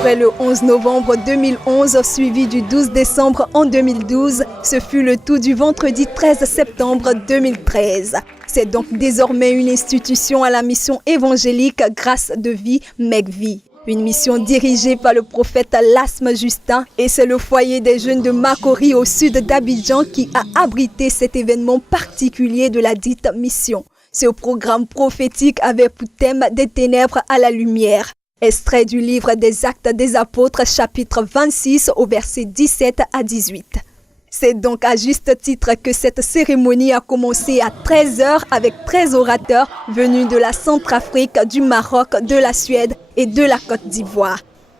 Après le 11 novembre 2011, suivi du 12 décembre en 2012, ce fut le tout du vendredi 13 septembre 2013. C'est donc désormais une institution à la mission évangélique Grâce de vie, McVie. Une mission dirigée par le prophète Lasme Justin et c'est le foyer des jeunes de Makori au sud d'Abidjan qui a abrité cet événement particulier de la dite mission. Ce programme prophétique avait pour thème des ténèbres à la lumière. Extrait du livre des Actes des Apôtres, chapitre 26 au verset 17 à 18. C'est donc à juste titre que cette cérémonie a commencé à 13h avec 13 orateurs venus de la Centrafrique, du Maroc, de la Suède et de la Côte d'Ivoire.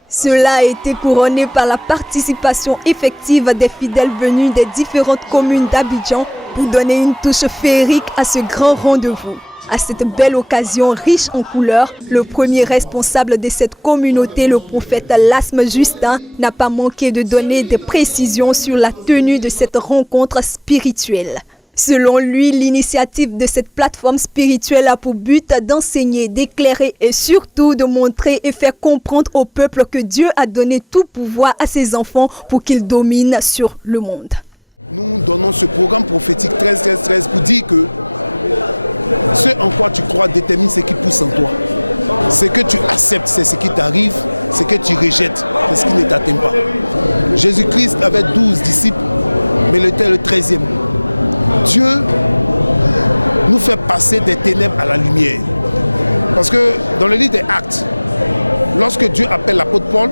Cela a été couronné par la participation effective des fidèles venus des différentes communes d'Abidjan pour donner une touche féerique à ce grand rendez-vous. À cette belle occasion riche en couleurs, le premier responsable de cette communauté, le prophète Lasme Justin, n'a pas manqué de donner des précisions sur la tenue de cette rencontre spirituelle. Selon lui, l'initiative de cette plateforme spirituelle a pour but d'enseigner, d'éclairer et surtout de montrer et faire comprendre au peuple que Dieu a donné tout pouvoir à ses enfants pour qu'ils dominent sur le monde. Nous donnons ce programme prophétique 13-13-13 pour dire que ce en quoi tu crois détermine ce qui pousse en toi. Ce que tu acceptes, c'est ce qui t'arrive. Ce que tu rejettes, c'est ce qui ne t'atteint pas. Jésus-Christ avait 12 disciples, mais il était le 13e. Dieu nous fait passer des ténèbres à la lumière. Parce que dans le livre des Actes, lorsque Dieu appelle l'apôtre Paul,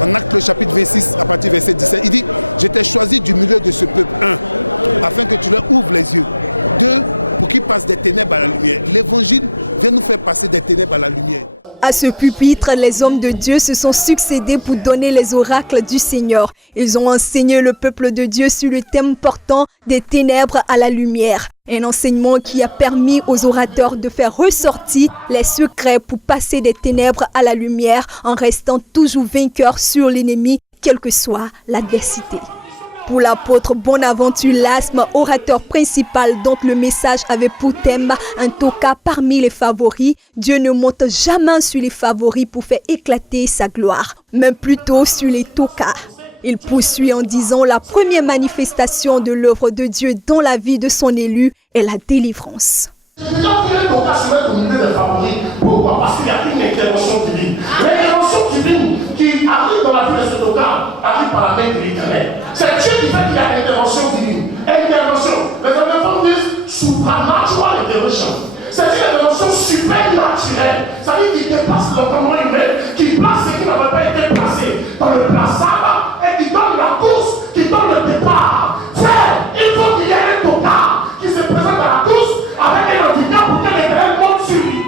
en Actes le chapitre 26, à partir du verset 17, il dit « Je t'ai choisi du milieu de ce peuple, 1, afin que tu leur ouvres les yeux. 2, pour qu'ils passent des ténèbres à la lumière. » L'évangile vient nous faire passer des ténèbres à la lumière. À ce pupitre, les hommes de Dieu se sont succédés pour donner les oracles du Seigneur. Ils ont enseigné le peuple de Dieu sur le thème portant des ténèbres à la lumière. Un enseignement qui a permis aux orateurs de faire ressortir les secrets pour passer des ténèbres à la lumière en restant toujours vainqueurs sur l'ennemi, quelle que soit l'adversité. Pour l'apôtre Bonaventure Lasme, orateur principal dont le message avait pour thème un toka parmi les favoris, Dieu ne monte jamais sur les favoris pour faire éclater sa gloire, mais plutôt sur les tokas. Il poursuit en disant la première manifestation de l'œuvre de Dieu dans la vie de son élu est la délivrance. C'est déjà que les tokas se mettent au milieu des favoris. Pourquoi? Parce qu'il y a une intervention divine. L'intervention divine qui arrive dans la vie de ce toka arrive par la main de l'Éternel. C'est Dieu qui fait qu'il y a une intervention divine. Et une intervention, les Américains disent supernatural intervention. C'est une intervention supernaturelle. C'est-à-dire qu'il dépasse l'entendement humain, qui place ce qui n'avait pas été placé dans le plaçable et qui donne la course, qui donne le départ. Frère, il faut qu'il y ait un toka qui se présente à la course avec un handicap pour que l'Éternel monte sur lui.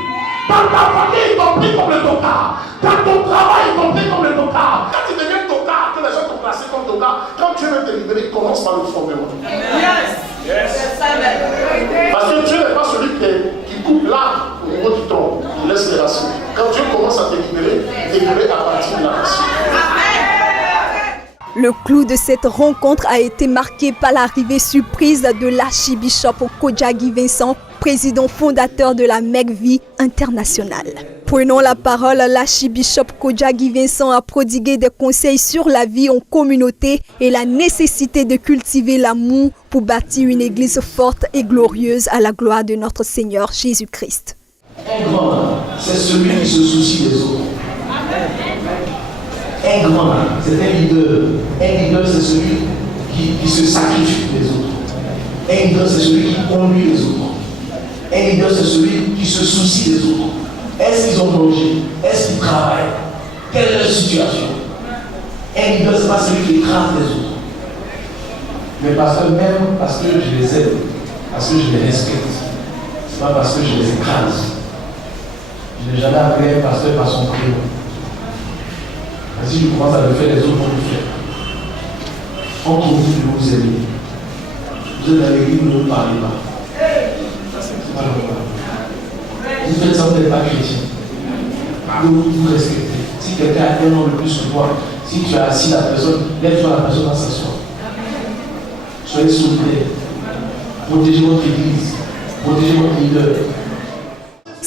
Dans ta famille, y compris comme le toka. Dans ton travail, y compris comme le toka. Quand tu deviens toka, que les gens t'ont placé comme toka, quand Dieu veut te libérer, il commence par le fondement. Yes! C'est ça même. Parce que Dieu n'est pas celui qui coupe là au niveau du tronc, qui laisse les racines. Quand Dieu commence à te libérer, il te libère à partir de la racine. Le clou de cette rencontre a été marqué par l'arrivée surprise de l'archibishop Kojagi Vincent, président fondateur de la McVie internationale. Prenant la parole, l'archibishop Kojagi Vincent a prodigué des conseils sur la vie en communauté et la nécessité de cultiver l'amour pour bâtir une église forte et glorieuse à la gloire de notre Seigneur Jésus-Christ. Un grand, c'est celui qui se soucie des autres. Un grand, c'est un leader. Un leader, c'est celui qui se sacrifie des autres. Un leader, c'est celui qui conduit les autres. Un leader, c'est celui qui se soucie des autres. Est-ce qu'ils ont mangé? Est-ce qu'ils travaillent? Quelle est leur situation? Un leader, ce n'est pas celui qui écrase les autres. Mais parce que même parce que je les aime, parce que je les respecte, ce n'est pas parce que je les écrase. Je n'ai jamais appelé un pasteur par son prénom. Mais si je commence à le faire, les autres vont le faire. Entre vous, je vous aime. Vous êtes dans l'église, ne vous parlez pas. C'est pas normal. Vous faites ça, vous n'êtes pas chrétien. Vous respectez. Si quelqu'un a un an de plus que toi, si tu as assis la personne, lève-toi la personne à s'asseoir. Soyez solidaires. Protégez votre église. Protégez votre leader.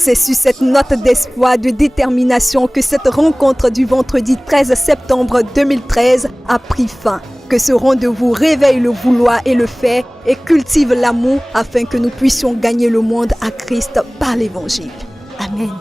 C'est sur cette note d'espoir, de détermination que cette rencontre du vendredi 13 septembre 2013 a pris fin. Que ce rendez-vous réveille le vouloir et le faire et cultive l'amour afin que nous puissions gagner le monde à Christ par l'Évangile. Amen.